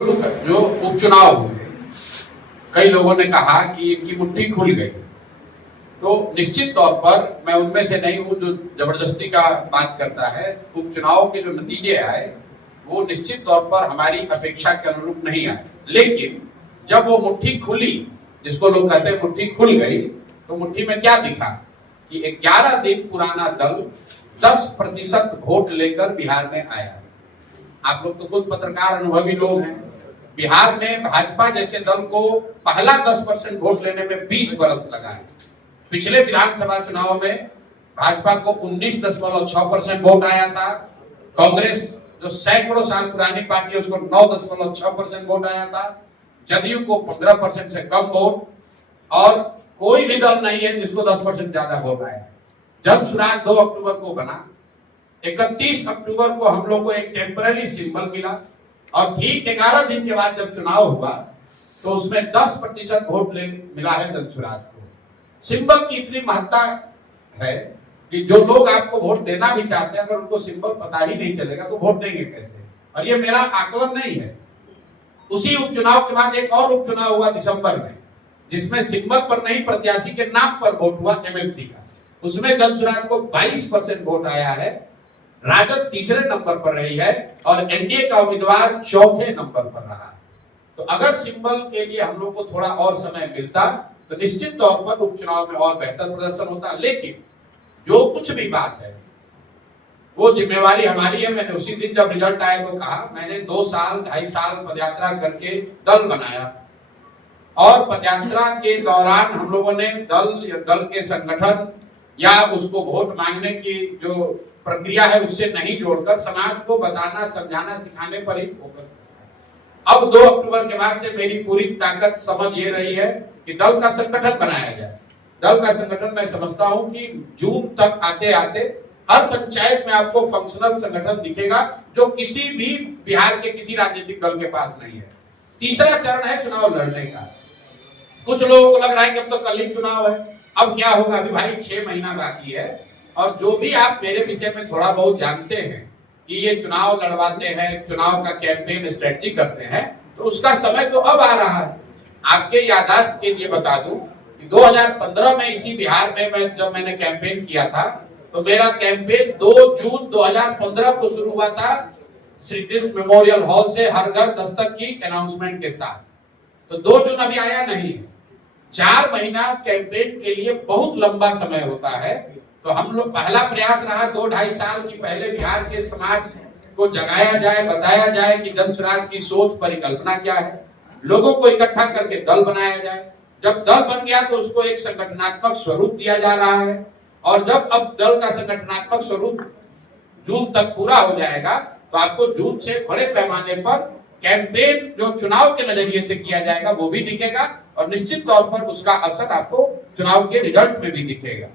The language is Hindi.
जो उपचुनाव हुए, कई लोगों ने कहा कि इनकी मुट्ठी खुल गई। तो निश्चित तौर पर मैं उनमें से नहीं हूं जो जबरदस्ती का बात करता है। उपचुनाव के जो नतीजे आए वो निश्चित तौर पर हमारी अपेक्षा के अनुरूप नहीं आए, लेकिन जब वो मुट्ठी खुली, जिसको लोग कहते हैं मुट्ठी खुल गई, तो मुट्ठी में क्या दिखा कि 11 दिन पुराना दल 10% वोट लेकर बिहार में आया। आप लोग तो खुद पत्रकार अनुभवी लोग हैं। बिहार में भाजपा जैसे दल को पहला 10% वोट लेने में 20 वर्ष लगा है। पिछले विधानसभा चुनाव में भाजपा को 19.6% वोट आया था। कांग्रेस जो सैकड़ों साल पुरानी पार्टी है उसको 9.6% वोट आया था। जदयू को 15% से कम वोट, और कोई भी दल नहीं है जिसको 10% ज्यादा वोट आया। जन सुराग 2 अक्टूबर को बना। 31 अक्टूबर को हम लोग को एक टेम्पररी सिंबल मिला, और ठीक 11 दिन के बाद जब चुनाव हुआ तो उसमें 10% वोट मिला है जनसुराज को। सिंबल की इतनी महत्ता है कि जो लोग आपको वोट देना भी चाहते हैं, अगर उनको सिंबल पता ही नहीं चलेगा तो वोट देंगे कैसे। और ये मेरा आकलन नहीं है। उसी उपचुनाव के बाद एक और उपचुनाव हुआ दिसंबर में, जिसमें सिंबल पर नहीं प्रत्याशी के नाम पर वोट हुआ एमएलसी का। उसमें जनसुराज को 22% वोट आया है। राजद तीसरे नंबर पर रही है और एनडीए का उम्मीदवार चौथे नंबर पर रहा। तो अगर सिंबल के लिए हम लोग को थोड़ा और समय मिलता तो निश्चित तौर पर उपचुनाव में और बेहतर प्रदर्शन होता। लेकिन जो कुछ भी बात है वो जिम्मेवारी हमारी है। मैंने उसी दिन जब रिजल्ट आया तो कहा, मैंने 2 साल 2.5 साल पदयात्रा करके दल बनाया, और पदयात्रा के दौरान हम लोगों ने दल के संगठन या उसको वोट मांगने की जो प्रक्रिया है उससे नहीं जोड़कर समाज को बताना, समझाना, सिखाने पर ही फोकस। अब 2 अक्टूबर के बाद से मेरी पूरी ताकत समझ ये रही है कि दल का संगठन बनाया जाए। दल का संगठन मैं समझता हूं कि जून तक आते आते हर पंचायत में आपको फंक्शनल संगठन दिखेगा, जो किसी भी बिहार के किसी राजनीतिक दल के पास नहीं है। तीसरा चरण है चुनाव लड़ने का। कुछ लोगों को लग रहा है कि अब तो कल ही चुनाव है, अब क्या होगा। अभी भाई 6 महीना बाकी है, और जो भी आप मेरे विषय में थोड़ा बहुत जानते हैं कि ये चुनाव लड़वाते हैं, चुनाव का कैंपेन स्ट्रेटजी करते हैं, तो उसका समय तो अब आ रहा है। आपके याददाश्त के लिए बता दूं कि 2015 में इसी बिहार में जब मैंने कैंपेन किया था, तो मेरा कैंपेन 2 जून 2015 को शुरू हुआ था श्री कृष्ण मेमोरियल हॉल से, हर घर दस्तक की अनाउंसमेंट के साथ। तो 2 जून अभी आया नहीं। 4 महीना कैंपेन के लिए बहुत लंबा समय होता है। तो हम लोग पहला प्रयास रहा 2-2.5 साल की, पहले बिहार के समाज को जगाया जाए, बताया जाए कि जनसुराज की सोच परिकल्पना क्या है, लोगों को इकट्ठा करके दल बनाया जाए। जब दल बन गया तो उसको एक संगठनात्मक स्वरूप दिया जा रहा है, और जब अब दल का संगठनात्मक स्वरूप जून तक पूरा हो जाएगा तो आपको जून से बड़े पैमाने पर कैंपेन जो चुनाव के नजरिए से किया जाएगा वो भी दिखेगा, और निश्चित तौर पर उसका असर आपको चुनाव के रिजल्ट में भी दिखेगा।